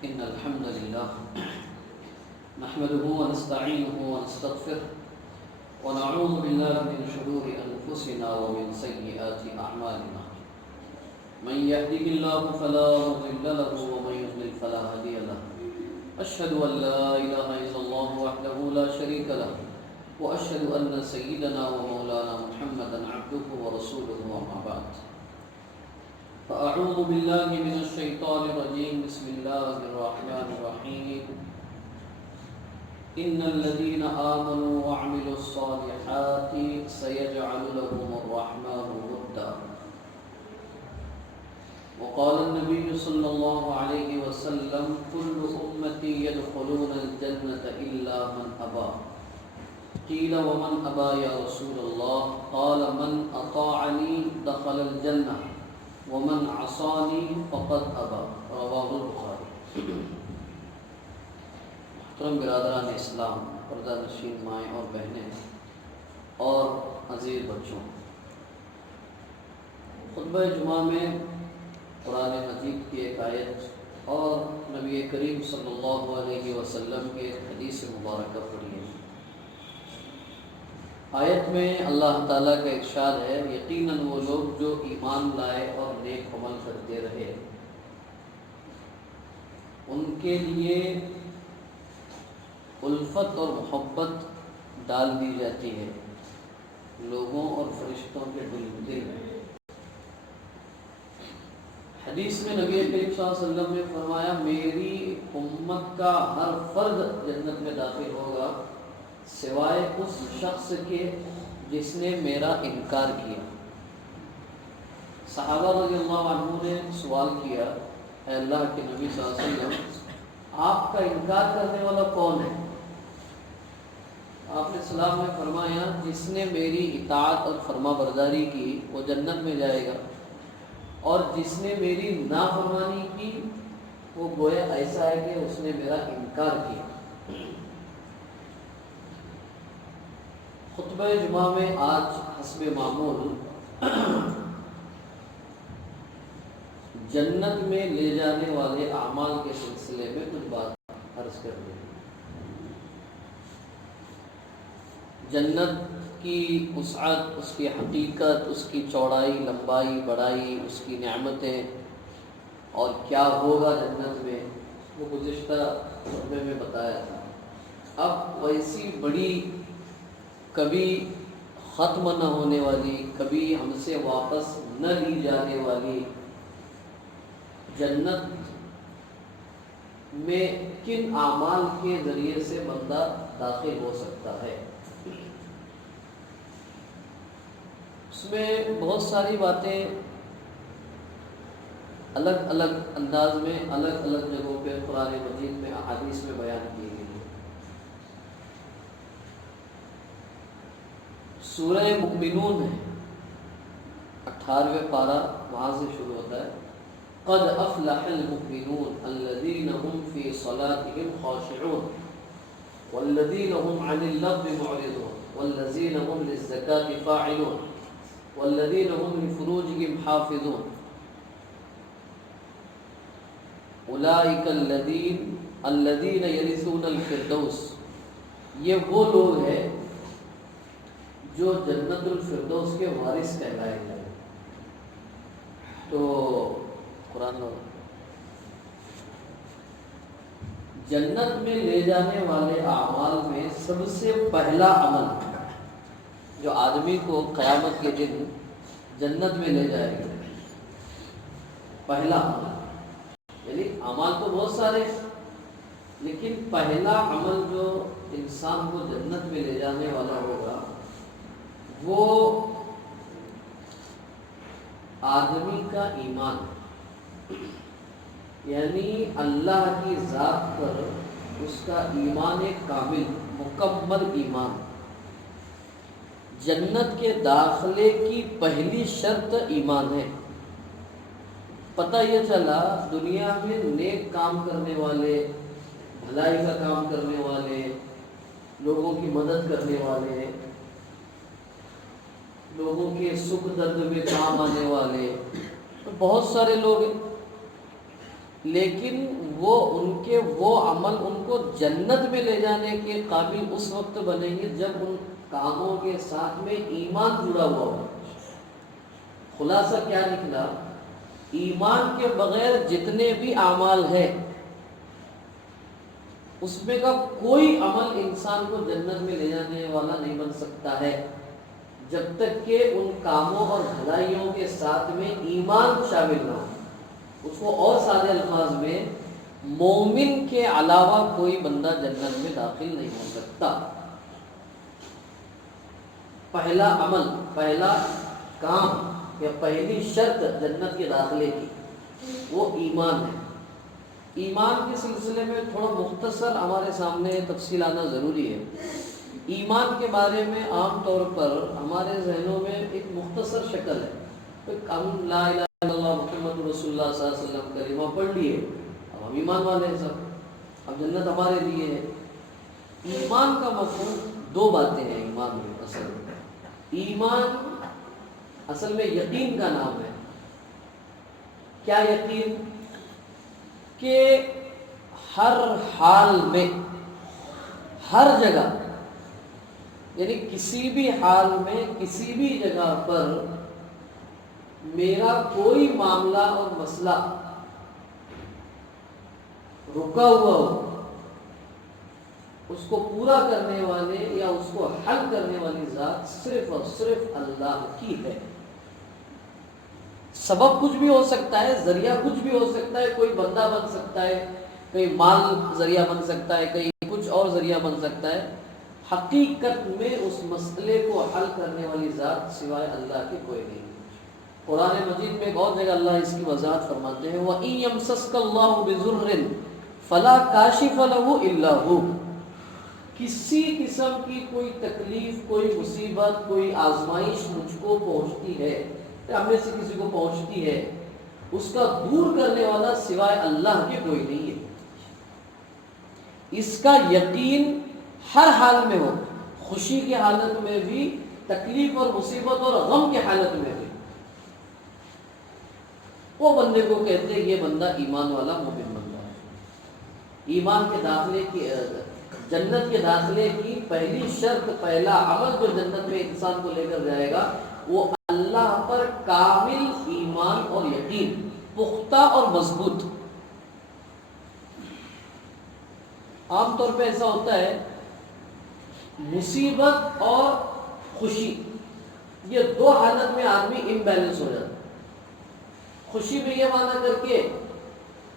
إن الحمد لله نحمده ونستعينه ونستغفره ونعوذ بالله من شرور أنفسنا ومن سيئات أعمالنا. من يهده الله فلا مضل له ومن يضلل فلا هادي له. أشهد أن لا إله إلا الله وحده لا شريك له وأشهد أن سيدنا ومولانا محمدا عبده ورسوله وما بعد. فأعوذ بالله من الشيطان الرجيم. بسم الله الرحمن الرحيم. إن الذين آمنوا وعملوا الصالحات سيجعل لهم الرحمن ودا. وقال النبي صلى الله عليه وسلم كل أمتي يدخلون الجنة إلا من أبى. قيل ومن أبى يا رسول الله؟ قال من أطاعني دخل الجنة ومن عصاني فقد أبى. رواه البخاری. محترم برادران اسلام، پردہ نشین مائیں اور بہنیں اور عزیز بچوں، خطبہ جمعہ میں قرآن مجید کی ایک آیت اور نبی کریم صلی اللہ علیہ وسلم کے ایک حدیث مبارکہ پڑھی ہے۔ آیت میں اللہ تعالیٰ کا ارشاد ہے، یقیناً وہ لوگ جو ایمان لائے اور نیک عمل کرتے رہے ان کے لیے الفت اور محبت ڈال دی جاتی ہے لوگوں اور فرشتوں کے دل میں۔ حدیث میں نبی کریم صلی اللہ علیہ وسلم نے فرمایا، میری امت کا ہر فرد جنت میں داخل ہوگا سوائے اس شخص کے جس نے میرا انکار کیا۔ صحابہ رضی اللہ عنہ نے سوال کیا، اے اللہ کے نبی صلی اللہ علیہ وسلم، آپ کا انکار کرنے والا کون ہے؟ آپ نے سلام میں فرمایا، جس نے میری اطاعت اور فرما برداری کی وہ جنت میں جائے گا، اور جس نے میری نافرمانی کی وہ گویا ایسا ہے کہ اس نے میرا انکار کیا۔ خطبہ جمعہ میں آج حسب معمول جنت میں لے جانے والے اعمال کے سلسلے میں کچھ بات عرض کر دیں۔ جنت کی وسعت، اس کی حقیقت، اس کی چوڑائی، لمبائی، بڑائی، اس کی نعمتیں اور کیا ہوگا جنت میں، وہ گزشتہ خطبے میں بتایا تھا۔ اب ویسی بڑی، کبھی ختم نہ ہونے والی، کبھی ہم سے واپس نہ لی جانے والی جنت میں کن اعمال کے ذریعے سے بندہ داخل ہو سکتا ہے، اس میں بہت ساری باتیں الگ الگ انداز میں الگ الگ جگہوں پہ قرآن مجید میں احادیث میں بیان کی گئی ہیں۔ سورہ مؤمنون ہے، 18ویں پارہ وہاں سے شروع ہوتا ہے، قد افلح المؤمنون الذين هم في صلاتهم خاشعون والذين هم عن اللغو معرضون والذين هم للزكاة فاعلون والذين هم لفروجهم حافظون اولئک الذین یرثون الفردوس۔ یہ وہ لوگ ہیں جو جنت الفردوس کے وارث کہلائے گئے۔ تو قرآن جنت میں لے جانے والے اعمال میں سب سے پہلا عمل جو آدمی کو قیامت کے دن جنت میں لے جائے گا، پہلا عمل، یعنی اعمال تو بہت سارے، لیکن پہلا عمل جو انسان کو جنت میں لے جانے والا ہوگا وہ آدمی کا ایمان، یعنی اللہ کی ذات پر اس کا ایمان کامل، مکمل ایمان۔ جنت کے داخلے کی پہلی شرط ایمان ہے۔ پتہ یہ چلا دنیا میں نیک کام کرنے والے، بھلائی کا کام کرنے والے، لوگوں کی مدد کرنے والے، لوگوں کے سکھ درد میں کام آنے والے تو بہت سارے لوگ ہیں، لیکن وہ ان کے وہ عمل ان کو جنت میں لے جانے کے قابل اس وقت بنیں گے جب ان کاموں کے ساتھ میں ایمان جڑا ہوا ہو۔ خلاصہ کیا نکلا؟ ایمان کے بغیر جتنے بھی اعمال ہیں اس میں کا کوئی عمل انسان کو جنت میں لے جانے والا نہیں بن سکتا ہے جب تک کہ ان کاموں اور بھلائیوں کے ساتھ میں ایمان شامل نہ ہو۔ اس کو اور سادے الفاظ میں مومن کے علاوہ کوئی بندہ جنت میں داخل نہیں ہو سکتا۔ پہلا عمل، پہلا کام یا پہلی شرط جنت کے داخلے کی وہ ایمان ہے۔ ایمان کے سلسلے میں تھوڑا مختصر ہمارے سامنے تفصیل آنا ضروری ہے۔ ایمان کے بارے میں عام طور پر ہمارے ذہنوں میں ایک مختصر شکل ہے، ہم لا الہ الا اللہ محمد رسول اللہ صلی اللہ علیہ وسلم کلمہ پڑھ لیے، اب ہم ایمان والے ہیں، سب اب جنت ہمارے لیے ہے۔ ایمان کا مفہوم دو باتیں ہیں ایمان میں۔ اصل میں ایمان اصل میں یقین کا نام ہے۔ کیا یقین؟ کہ ہر حال میں، ہر جگہ، یعنی کسی بھی حال میں کسی بھی جگہ پر میرا کوئی معاملہ اور مسئلہ رکا ہوا ہو، اس کو پورا کرنے والے یا اس کو حل کرنے والی ذات صرف اور صرف اللہ کی ہے۔ سبب کچھ بھی ہو سکتا ہے، ذریعہ کچھ بھی ہو سکتا ہے، کوئی بندہ بن سکتا ہے، کہیں مال ذریعہ بن سکتا ہے، کہیں کچھ اور ذریعہ بن سکتا ہے۔ حقیقت میں اس مسئلے کو حل کرنے والی ذات سوائے اللہ کے کوئی نہیں۔ قرآن مجید میں ایک اور جگہ اللہ اس کی وضاحت فرماتے ہیں وَإِن يَمْسَسْكَ اللَّهُ بِضُرٍّ فَلَا كَاشِفَ لَهُ إِلَّا هُوَ۔ کسی قسم کی کوئی تکلیف، کوئی مصیبت، کوئی آزمائش مجھ کو پہنچتی ہے، ہم میں سے کسی کو پہنچتی ہے، اس کا دور کرنے والا سوائے اللہ کے کوئی نہیں ہے۔ اس کا یقین ہر حال میں ہو، خوشی کی حالت میں بھی، تکلیف اور مصیبت اور غم کی حالت میں بھی، وہ بندے کو کہتے ہیں یہ بندہ ایمان والا مومن بندہ ہے۔ ایمان کے داخلے کی، جنت کے داخلے کی پہلی شرط، پہلا عمل جو جنت میں انسان کو لے کر جائے گا وہ اللہ پر کامل ایمان اور یقین، پختہ اور مضبوط۔ عام طور پہ ایسا ہوتا ہے مصیبت اور خوشی، یہ دو حالت میں آدمی امبیلنس ہو جاتا ہے۔ خوشی میں یہ مانا کر کے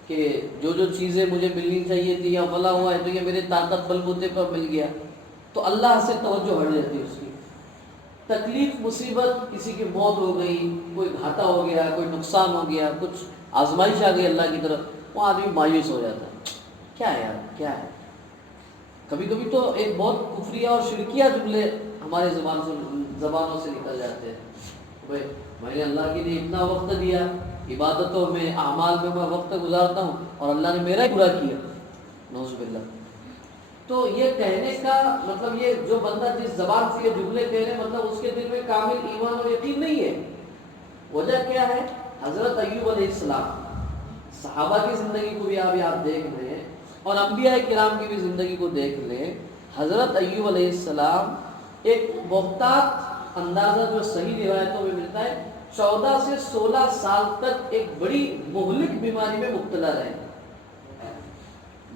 کہ جو جو چیزیں مجھے ملنی چاہیے تھی یا بھلا ہوا ہے تو یہ میرے طاقت بل بوتے پر مل گیا، تو اللہ سے توجہ ہٹ جاتی ہے اس کی۔ تکلیف، مصیبت، کسی کی موت ہو گئی، کوئی گھاٹا ہو گیا، کوئی نقصان ہو گیا، کچھ آزمائش آ گئی اللہ کی طرف، وہ آدمی مایوس ہو جاتا ہے، کیا ہے یار، کیا ہے۔ کبھی کبھی تو ایک بہت کفریہ اور شرکیہ جملے ہمارے زبانوں سے نکل جاتے ہیں، بھائی میں نے اللہ کے لیے اتنا وقت دیا، عبادتوں میں، اعمال میں میں وقت گزارتا ہوں اور اللہ نے میرا ہی برا کیا، نعوذ باللہ۔ تو یہ کہنے کا مطلب، یہ جو بندہ جس زبان سے یہ جملے کہہ رہے، مطلب اس کے دل میں کامل ایمان اور یقین نہیں ہے۔ وجہ کیا ہے؟ حضرت ایوب علیہ السلام، صحابہ کی زندگی کو بھی آپ دیکھ لیں اور انبیاء کرام کی بھی زندگی کو دیکھ لیں۔ حضرت ایوب علیہ السلام ایک محتاط اندازہ جو صحیح روایتوں میں ملتا ہے 14 سے 16 سال تک ایک بڑی مہلک بیماری میں مبتلا رہے۔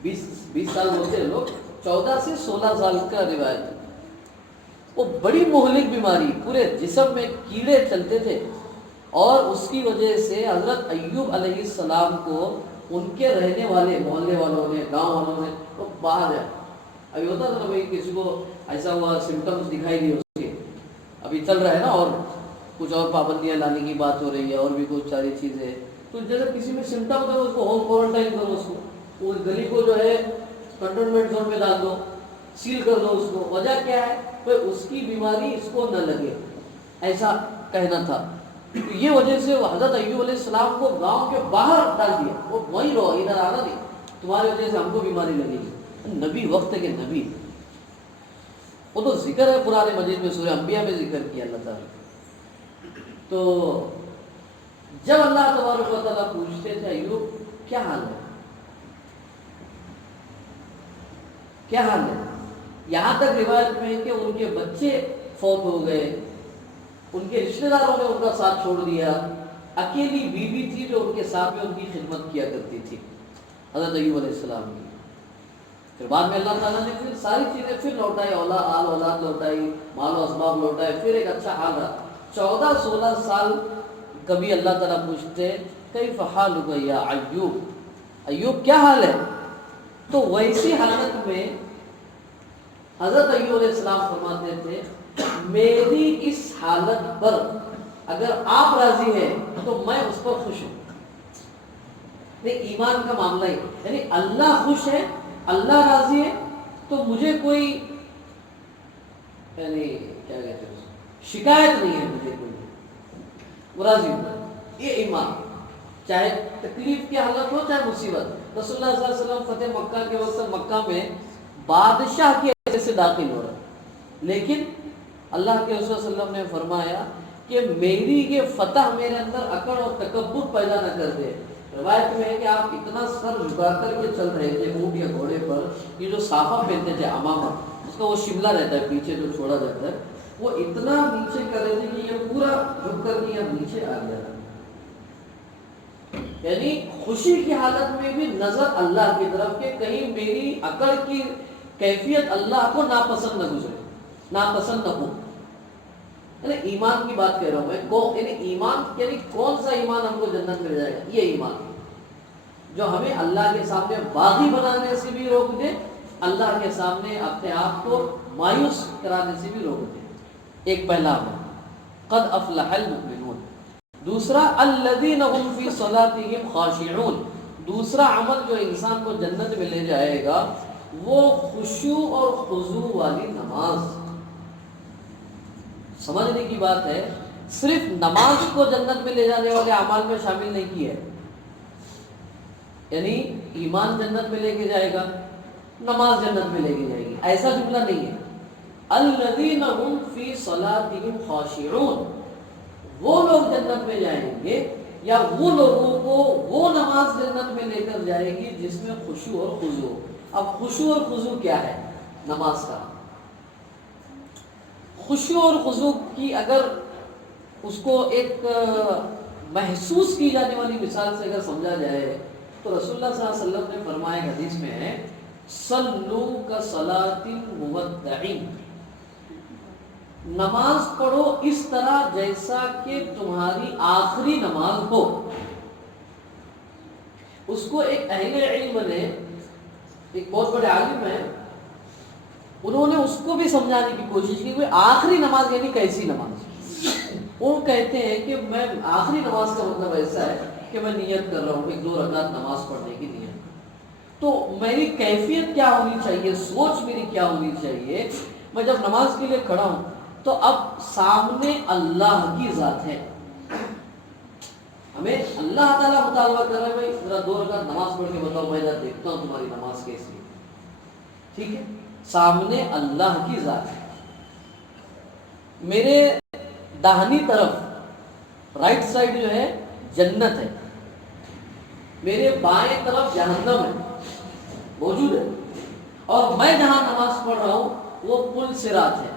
20 سال ہوتے لوگ، 14 سے 16 سال کا روایت ہے۔ وہ بڑی مہلک بیماری، پورے جسم میں کیڑے چلتے تھے، اور اس کی وجہ سے حضرت ایوب علیہ السلام کو ان کے رہنے والے محلے والوں نے، گاؤں والوں نے وہ باہر ہے۔ ابھی ہوتا تھا نا بھائی، کسی کو ایسا ہوا، سمٹمز دکھائی دیے اس کے، ابھی چل رہا ہے نا، اور کچھ اور پابندیاں لانے کی بات ہو رہی ہے اور بھی کچھ ساری چیزیں، تو جیسے کسی میں سمٹم ہوتا ہے اس کو ہوم کوارنٹائن کرو، اس کو اس گلی کو جو ہے کنٹونمنٹ زون میں ڈال دو، سیل کر دو اس کو۔ وجہ کیا ہے؟ بھائی اس کی بیماری اس کو نہ لگے، ایسا کہنا تھا۔ یہ وجہ سے حضرت ایوب علیہ السلام کو گاؤں کے باہر ڈال دیا، وہ وہیں رہو، ادھر آنا نہیں، تمہاری وجہ سے ہم کو بیماری لگے گی۔ نبی، وقت کے نبی، وہ تو ذکر ہے قرآن مجید میں، سورہ انبیاء میں ذکر کیا اللہ تعالیٰ۔ تو جب اللہ تبارک و تعالیٰ پوچھتے تھے ایوب کیا حال ہے، کیا حال ہے؟ یہاں تک روایت میں ہے کہ ان کے بچے فوت ہو گئے، ان کے رشتہ داروں نے ان کا ساتھ چھوڑ دیا، اکیلی بیوی تھی جو ان کے ساتھ میں ان کی خدمت کیا کرتی تھی، حضرت ایوب علیہ السلام کی۔ پھر بعد میں اللہ تعالیٰ نے پھر ساری چیزیں پھر لوٹائی، اولاد لوٹائی، مال و اسباب لوٹائے، پھر ایک اچھا حال رہا۔ 14-16 سال کبھی اللہ تعالیٰ پوچھتے کیف حالک یا ایوب، ایوب کیا حال ہے؟ تو ویسی حالت میں حضرت ایوب علیہ السلام فرماتے تھے میری اس حالت پر اگر آپ راضی ہیں تو میں اس پر خوش ہوں۔ ایمان کا معاملہ ہی، یعنی اللہ خوش ہے، اللہ راضی ہے، تو مجھے کوئی یعنی کیا کہتے ہیں شکایت نہیں ہے، مجھے کوئی وہ راضی ہوں۔ یہ ایمان، چاہے تکلیف کی حالت ہو چاہے مصیبت۔ رسول اللہ صلی اللہ علیہ وسلم فتح مکہ کے وقت مکہ میں بادشاہ کی حیثیت سے داخل ہو رہا، لیکن اللہ کے رسول صلی اللہ علیہ وسلم نے فرمایا کہ میری یہ فتح میرے اندر اکڑ اور تکبر پیدا نہ کر دے۔ روایت میں ہے کہ آپ اتنا سر جھکا کر کے چل رہے تھے اونٹ یا گھوڑے پر، یہ جو صافہ پہنتے تھے امامہ، اس کا وہ شملہ رہتا ہے پیچھے جو چھوڑا جاتا ہے، وہ اتنا نیچے کر رہے تھے کہ یہ پورا جھک کر کے یہ نیچے آ گیا تھا۔ یعنی خوشی کی حالت میں بھی نظر اللہ کی طرف کہ کہیں میری عقل کی کیفیت اللہ کو ناپسند نہ گزرے، ناپسند نہ ہو۔ یعنی ایمان کی بات کہہ رہا ہوں میں، یعنی ایمان یعنی کون سا ایمان ہم کو جنت میں لے جائے گا؟ یہ ایمان جو ہمیں اللہ کے سامنے باغی بنانے سے بھی روک دے، اللہ کے سامنے اپنے آپ کو مایوس کرانے سے بھی روک دے۔ ایک پہلا عمل قد افلح المؤمنون، دوسرا الذین هم فی صلاتهم خاشعون، دوسرا عمل جو انسان کو جنت میں لے جائے گا وہ خشوع اور خضوع والی نماز۔ سمجھنے کی بات ہے، صرف نماز کو جنت میں لے جانے والے اعمال میں شامل نہیں کی ہے، یعنی ایمان جنت میں لے کے جائے گا، نماز جنت میں لے کے جائے گی، ایسا جملہ نہیں ہے۔ الذین هم فی صلاتهم خاشعون، وہ لوگ جنت میں جائیں گے یا وہ لوگوں کو وہ نماز جنت میں لے کر جائے گی جس میں خشوع اور خضوع۔ اب خشوع اور خضوع کیا ہے نماز کا؟ خشوع اور خضوع کی اگر اس کو ایک محسوس کی جانے والی مثال سے اگر سمجھا جائے تو رسول اللہ صلی اللہ علیہ وسلم نے فرمایا حدیث میں ہے صلو کصلاۃ المودع، نماز پڑھو اس طرح جیسا کہ تمہاری آخری نماز ہو۔ اس کو ایک اہل علم نے، ایک بہت بڑے عالم ہیں، انہوں نے اس کو بھی سمجھانے کی کوشش کی کہ آخری نماز یعنی کیسی نماز۔ وہ کہتے ہیں کہ میں آخری نماز کا مطلب ایسا ہے کہ میں نیت کر رہا ہوں 1-2 رکعت نماز پڑھنے کی نیت، تو میری کیفیت کیا ہونی چاہیے، سوچ میری کیا ہونی چاہیے، میں جب نماز کے لیے کھڑا ہوں تو اب سامنے اللہ کی ذات ہے، ہمیں اللہ تعالیٰ مطالبہ کر رہے ہیں بھائی ذرا 2 رکعت نماز پڑھ کے بتاؤ، میں ذرا دیکھتا ہوں تمہاری نماز کیسی ہے، ٹھیک ہے، سامنے اللہ کی ذات ہے۔ میرے داہنی طرف رائٹ سائڈ جو ہے جنت ہے، میرے بائیں طرف جہنم ہے، موجود ہے، اور میں جہاں نماز پڑھ رہا ہوں وہ پل صراط ہے،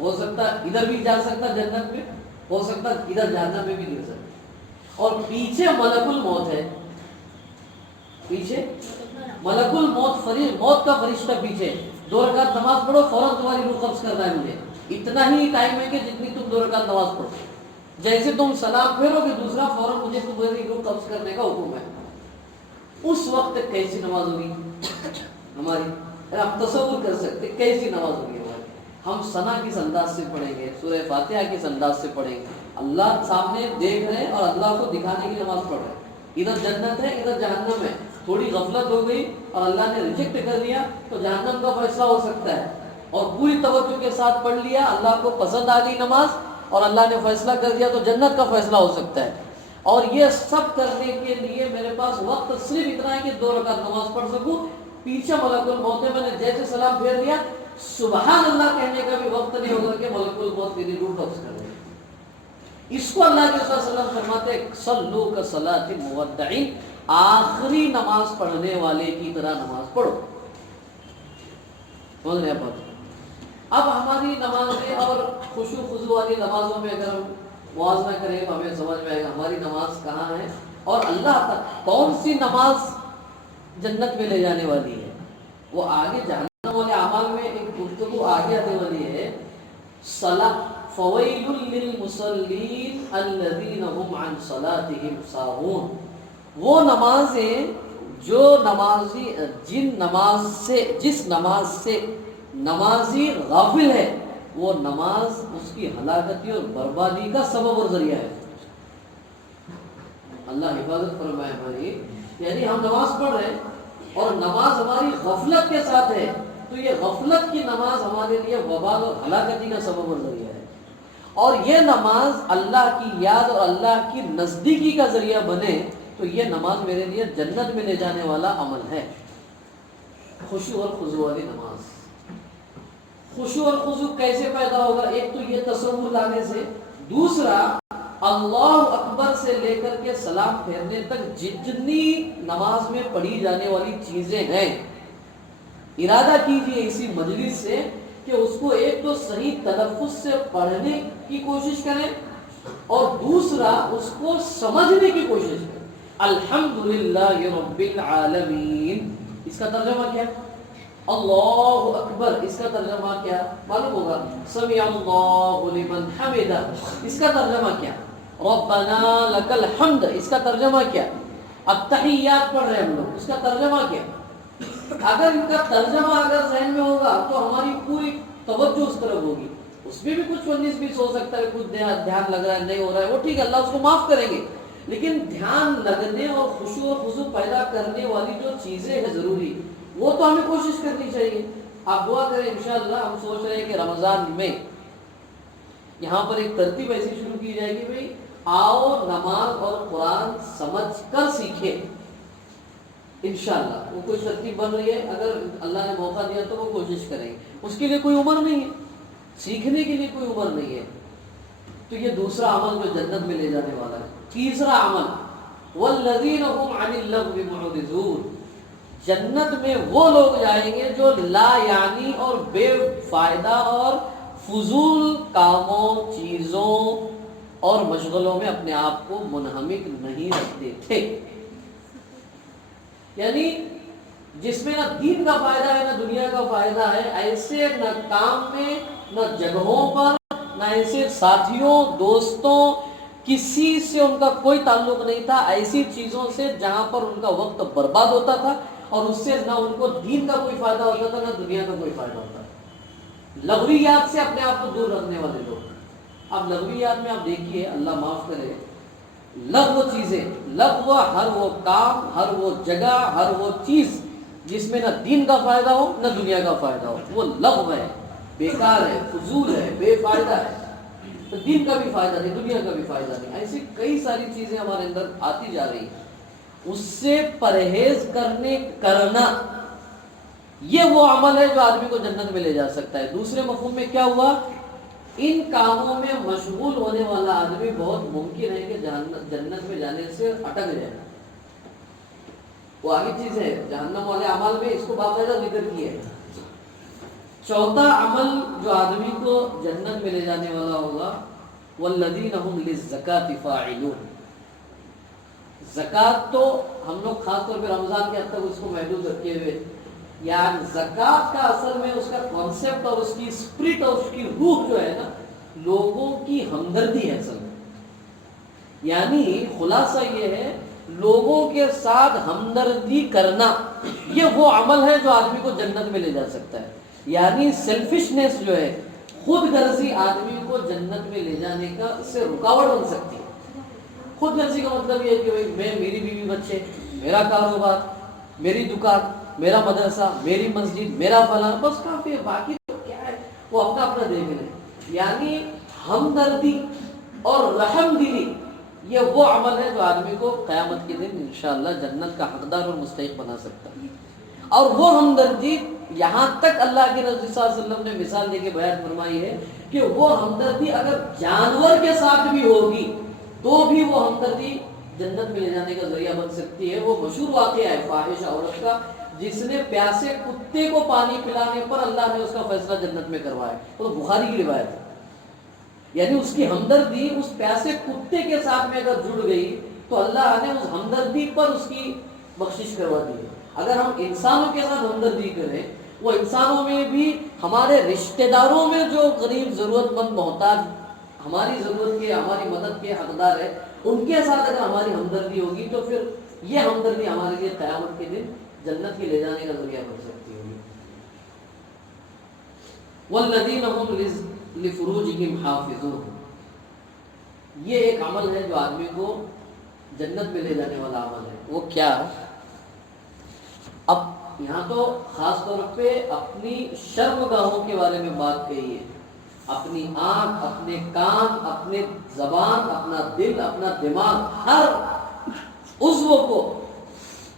ہو سکتا ادھر بھی جا سکتا جنت میں، ہو سکتا ادھر جہنم میں بھی گر سکتا، اور پیچھے ملک الموت ہے، پیچھے ملک الموت، موت کا فرشتہ پیچھے، 2 رکعت نماز پڑھو فوراً تمہاری روح قبض کرنا ہے مجھے، اتنا ہی ٹائم ہے کہ جتنی تم 2 رکعت نماز پڑھو، جیسے تم سلام پھیرو گے دوسرا فوراً مجھے تمہاری روح قبض کرنے کا حکم ہے۔ اس وقت کیسی نماز ہوگی ہماری، آپ تصور کر سکتے کیسی نماز ہوگی ہماری؟ ہم ثنا کس انداز سے پڑھیں گے، سورہ فاتحہ کس انداز سے پڑھیں گے، اللہ سامنے دیکھ رہے ہیں اور اللہ کو دکھانے کی نماز پڑھ رہے ہیں، ادھر جنت ہے ادھر جہنم ہے، تھوڑی غفلت ہو گئی اور اللہ نے ریجیکٹ کر دیا تو جہنم کا فیصلہ ہو سکتا ہے، اور پوری توجہ کے ساتھ پڑھ لیا، اللہ کو پسند آ گئی نماز اور اللہ نے فیصلہ کر دیا تو جنت کا فیصلہ ہو سکتا ہے۔ اور یہ سب کرنے کے لیے میرے پاس وقت صرف اتنا ہے کہ 2 رکعت نماز پڑھ سکوں، پیچھے ملک الموت ہے، میں نے جیسے سلام پھیر دیا سبحان اللہ کہنے کا بھی وقت نہیں ہوگا کہ ملک الموت میری روح قبض کر دے۔ اس کو اللہ کے رسول صلی اللہ علیہ وسلم فرماتے ہیں صلو کصلاۃ المودع، آخری نماز پڑھنے والے کی طرح نماز پڑھو. سمجھ رہے ہیں؟ اب ہماری نماز میں اور خشوع خضوع والی نمازوں میں اگر ہم موازنہ کریں تو ہمیں سمجھ میں آئے گا ہماری نماز کہاں ہے اور اللہ تک کون سی نماز جنت میں لے جانے والی ہے. وہ آگے جہنم والے اعمال میں ایک گفتگو آگے آنے والی ہے. فویل للمصلین الذین هم عن صلاتهم ساہون. وہ نمازیں جو نمازی جس نماز سے نمازی غافل ہے وہ نماز اس کی ہلاکتی اور بربادی کا سبب اور ذریعہ ہے. اللہ حفاظت فرمائے ہماری. یعنی ہم نماز پڑھ رہے ہیں اور نماز ہماری غفلت کے ساتھ ہے تو یہ غفلت کی نماز ہمارے لیے وبال اور ہلاکتی کا سبب اور ذریعہ ہے. اور یہ نماز اللہ کی یاد اور اللہ کی نزدیکی کا ذریعہ بنے تو یہ نماز میرے لیے جنت میں لے جانے والا عمل ہے. خشوع اور خضوع والی نماز. خشوع اور خضوع کیسے پیدا ہوگا؟ ایک تو یہ تصور لانے سے، دوسرا اللہ اکبر سے لے کر کے سلام پھیرنے تک جتنی نماز میں پڑھی جانے والی چیزیں ہیں ارادہ کیجیے اسی مجلس سے کہ اس کو ایک تو صحیح تلفظ سے پڑھنے کی کوشش کریں اور دوسرا اس کو سمجھنے کی کوشش کریں. الحمدللہ رب العالمین، اس کا ترجمہ کیا؟ اللہ اکبر، اس کا ترجمہ کیا معلوم ہوگا؟ سمع اللہ لمن حمدہ، اس کا ترجمہ کیا؟ ربنا لک الحمد، اس کا ترجمہ کیا؟ التحیات پڑھ رہے ہیں ہم لوگ، اس کا ترجمہ کیا؟ اگر ان کا ترجمہ اگر ذہن میں ہوگا تو ہماری پوری توجہ اس طرف ہوگی. اس میں بھی کچھ 19-20 ہو سکتا ہے، کچھ دھیان لگ رہا ہے نہیں ہو رہا ہے، وہ ٹھیک ہے اللہ اس کو معاف کریں گے. لیکن دھیان لگنے اور خشوع و خضوع پیدا کرنے والی جو چیزیں ہیں ضروری، وہ تو ہمیں کوشش کرنی چاہیے. آپ دعا کریں انشاءاللہ. ہم سوچ رہے ہیں کہ رمضان میں یہاں پر ایک ترتیب ایسی شروع کی جائے گی، بھئی آؤ نماز اور قرآن سمجھ کر سیکھیں. انشاءاللہ وہ کوئی ترتیب بن رہی ہے، اگر اللہ نے موقع دیا تو وہ کوشش کریں گے. اس کے لیے کوئی عمر نہیں ہے، سیکھنے کے لیے کوئی عمر نہیں ہے. تو یہ دوسرا عمل جو جنت میں لے جانے والا ہے. تیسرا عمل والذین هم عن اللغو معرضون. جنت میں وہ لوگ جائیں گے جو لا یعنی اور بے فائدہ اور فضول کاموں، چیزوں اور مشغلوں میں اپنے آپ کو منہمک نہیں رکھتے تھے. یعنی جس میں نہ دین کا فائدہ ہے نہ دنیا کا فائدہ ہے، ایسے نہ کام میں نہ جگہوں پر نہ ایسے ساتھیوں دوستوں کسی سے ان کا کوئی تعلق نہیں تھا، ایسی چیزوں سے جہاں پر ان کا وقت برباد ہوتا تھا اور اس سے نہ ان کو دین کا کوئی فائدہ ہوتا تھا نہ دنیا کا کوئی فائدہ ہوتا تھا. لغویات سے اپنے آپ کو دور رکھنے والے لوگ. اب لغویات میں آپ دیکھیے، اللہ معاف کرے، لغو چیزیں، لغو ہر وہ کام، ہر وہ جگہ، ہر وہ چیز جس میں نہ دین کا فائدہ ہو نہ دنیا کا فائدہ ہو، وہ لغو ہے، بیکار ہے، فضول ہے، بے فائدہ ہے. تو دین کا بھی فائدہ نہیں، دنیا کا بھی فائدہ نہیں. ایسی کئی ساری چیزیں ہمارے اندر آتی جا رہی ہیں. اس سے پرہیز کرنا یہ وہ عمل ہے جو آدمی کو جنت میں لے جا سکتا ہے. دوسرے مفہوم میں کیا ہوا؟ ان کاموں میں مشغول ہونے والا آدمی بہت ممکن ہے کہ جنت میں جانے سے اٹک جائے. وہ آگے چیز ہے، جہنم والے اعمال میں اس کو باقاعدہ ذکر کیا ہے. چوتھا عمل جو آدمی کو جنت میں لے جانے والا ہوگا، والذین هم للزکاۃ فاعلون. زکوٰۃ تو ہم لوگ خاص طور پہ رمضان کے حد تک اس کو محدود رکھے ہوئے، یعنی زکوٰۃ کا اصل میں اس کا کانسیپٹ اور اس کی اسپرٹ اور اس کی روح جو ہے نا، لوگوں کی ہمدردی ہے اصل میں. یعنی خلاصہ یہ ہے لوگوں کے ساتھ ہمدردی کرنا، یہ وہ عمل ہے جو آدمی کو جنت میں لے جا سکتا ہے. یعنی سیلفشنس جو ہے، خود غرضی آدمی کو جنت میں لے جانے کا اس سے رکاوٹ بن سکتی ہے. خود غرضی کا مطلب یہ ہے کہ میں، میری بیوی بچے، میرا کاروبار، میری دکان، میرا مدرسہ، میری مسجد، میرا فلاں، بس کافی ہے، باقی تو کیا ہے وہ اپنا اپنا دیکھ لیں. یعنی ہمدردی اور رحم دلی یہ وہ عمل ہے جو آدمی کو قیامت کے دن انشاءاللہ جنت کا حقدار اور مستحق بنا سکتا ہے. اور وہ ہمدردی یہاں تک اللہ کے رسول صلی اللہ علیہ وسلم نے مثال دے کے بیان فرمائی ہے کہ وہ ہمدردی اگر جانور کے ساتھ بھی ہوگی تو بھی وہ ہمدردی جنت میں لے جانے کا ذریعہ بن سکتی ہے۔ وہ مشہور واقعہ ہے فاحشہ عورت کا جس نے پیاسے کتے کو پانی پلانے پر اللہ نے اس کا فیصلہ جنت میں کروایا، وہ بخاری کی روایت ہے۔ یعنی اس کی ہمدردی اس پیاسے کتے کے ساتھ میں اگر جڑ گئی تو اللہ نے اس ہمدردی پر اس کی بخشش کروا دی ہے۔ اگر ہم انسانوں کے ساتھ ہمدردی کریں، وہ انسانوں میں بھی ہمارے رشتہ داروں میں جو غریب ضرورت مند محتاج ہماری ضرورت کے ہماری مدد کے حقدار ہے، ان کے ساتھ اگر ہماری ہمدردی ہوگی تو پھر یہ ہمدردی ہمارے لیے قیامت کے دن جنت کی لے جانے کا ذریعہ بن سکتی ہوگی۔ والذین هم لفروجہم حافظون، یہ ایک عمل ہے جو آدمی کو جنت میں لے جانے والا عمل ہے۔ وہ کیا؟ اب یہاں تو خاص طور پہ اپنی شرمگاہوں کے بارے میں بات کہی ہے، اپنی آنکھ، اپنے کان، اپنے زبان، اپنا دل، اپنا دماغ، ہر عضو کو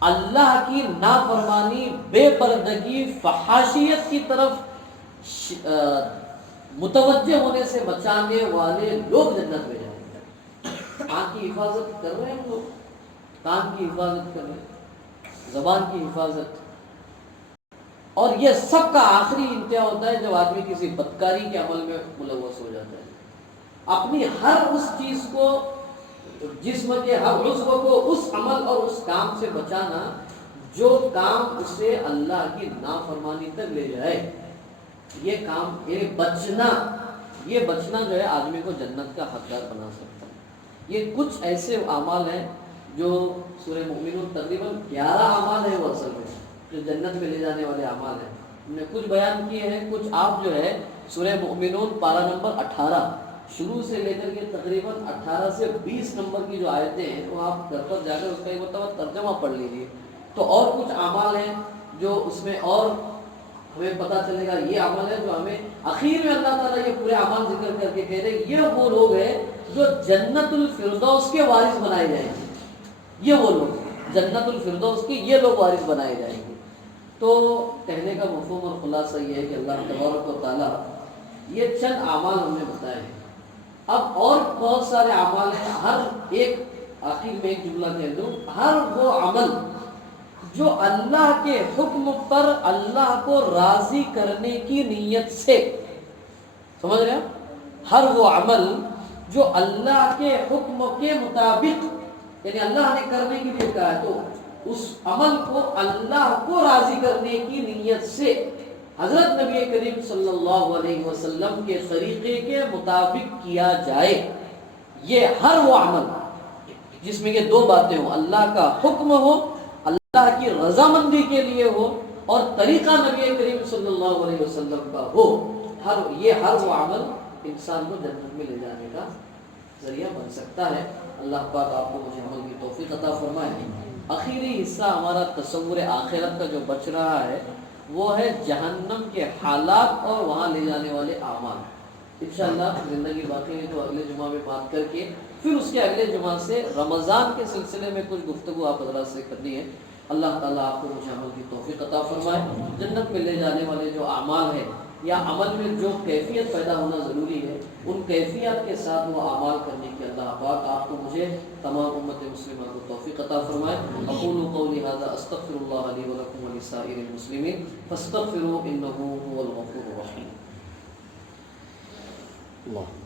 اللہ کی نافرمانی، بے پردگی، فحاشیت کی طرف متوجہ ہونے سے بچانے والے لوگ جنت میں جائیں گے۔ آنکھ کی حفاظت کر رہے ہیں ہم لوگ، کان کی حفاظت کر رہے ہیں، زبان کی حفاظت، اور یہ سب کا آخری انتہا ہوتا ہے جب آدمی کسی بدکاری کے عمل میں ملوث ہو جاتا ہے۔ اپنی ہر اس چیز کو، جسم کے ہر عضو کو اس عمل اور اس کام سے بچانا جو کام اسے اللہ کی نافرمانی تک لے جائے، یہ کام، یہ بچنا جو ہے آدمی کو جنت کا حقدار بنا سکتا ہے۔ یہ کچھ ایسے اعمال ہیں جو سورہ مومنون تقریباً 11 اعمال ہیں وہ اصل میں جو جنت میں لے جانے والے اعمال ہیں۔ ہم نے کچھ بیان کیے ہیں، کچھ آپ جو ہے سورہ مومنون پارہ نمبر 18 شروع سے لے کر کے تقریباً 18 سے 20 نمبر کی جو آیتیں ہیں وہ آپ گھر پر جا کر اس کا ایک مرتبہ ترجمہ پڑھ لیجیے، تو اور کچھ اعمال ہیں جو اس میں اور ہمیں پتہ چلے گا۔ یہ عمل ہے جو ہمیں آخر میں اللہ تعالیٰ یہ پورے اعمال ذکر کر کے کہہ رہے ہیں یہ وہ لوگ ہیں جو جنت الفردوس کے وارث بنائے جائیں گے۔ یہ وہ لوگ جنت الفردوس کی یہ لوگ وارث بنائے جائیں گے۔ تو کہنے کا مفہوم اور خلاصہ یہ ہے کہ اللہ تبارک و تعالیٰ یہ چند اعمال ہمیں بتائے ہیں، اب اور بہت سارے اعمال ہیں۔ ہر ایک، آخر میں ایک جملہ کہہ دوں، ہر وہ عمل جو اللہ کے حکم پر اللہ کو راضی کرنے کی نیت سے، سمجھ رہے ہیں، ہر وہ عمل جو اللہ کے حکم کے مطابق، یعنی اللہ نے کرنے کے لیے کہا ہے تو اس عمل کو اللہ کو راضی کرنے کی نیت سے حضرت نبی کریم صلی اللہ علیہ وسلم کے طریقے کے مطابق کیا جائے، یہ ہر وہ عمل جس میں یہ دو باتیں ہوں، اللہ کا حکم ہو، اللہ کی رضامندی کے لیے ہو، اور طریقہ نبی کریم صلی اللہ علیہ وسلم کا ہو، ہر وہ عمل انسان کو جنت میں لے جانے کا ذریعہ بن سکتا ہے۔ اللہ پاک آپ کو مجھے عمل کی توفیق عطا فرمائے۔ آخری حصہ ہمارا تصور آخرت کا جو بچ رہا ہے وہ ہے جہنم کے حالات اور وہاں لے جانے والے اعمال۔ انشاءاللہ زندگی باقی ہے تو اگلے جمعہ میں بات کر کے پھر اس کے اگلے جمعہ سے رمضان کے سلسلے میں کچھ گفتگو آپ حضرات سے کرنی ہے۔ اللہ تعالیٰ آپ کو مجھے عمل کی توفیق عطا فرمائے۔ جنت میں لے جانے والے جو اعمال ہیں یا عمل میں جو کیفیت پیدا ہونا ضروری ہے، ان کیفیت کے ساتھ وہ اعمال کرنے کی اللہ پاک آپ کو مجھے تمام امت مسلمہ کو توفیق عطا فرمائے۔ اقول قولی ھذا استغفر اللہ لی ولکم ولسائر المسلمین فاستغفروہ انہ هو الغفور الرحیم۔ اللہ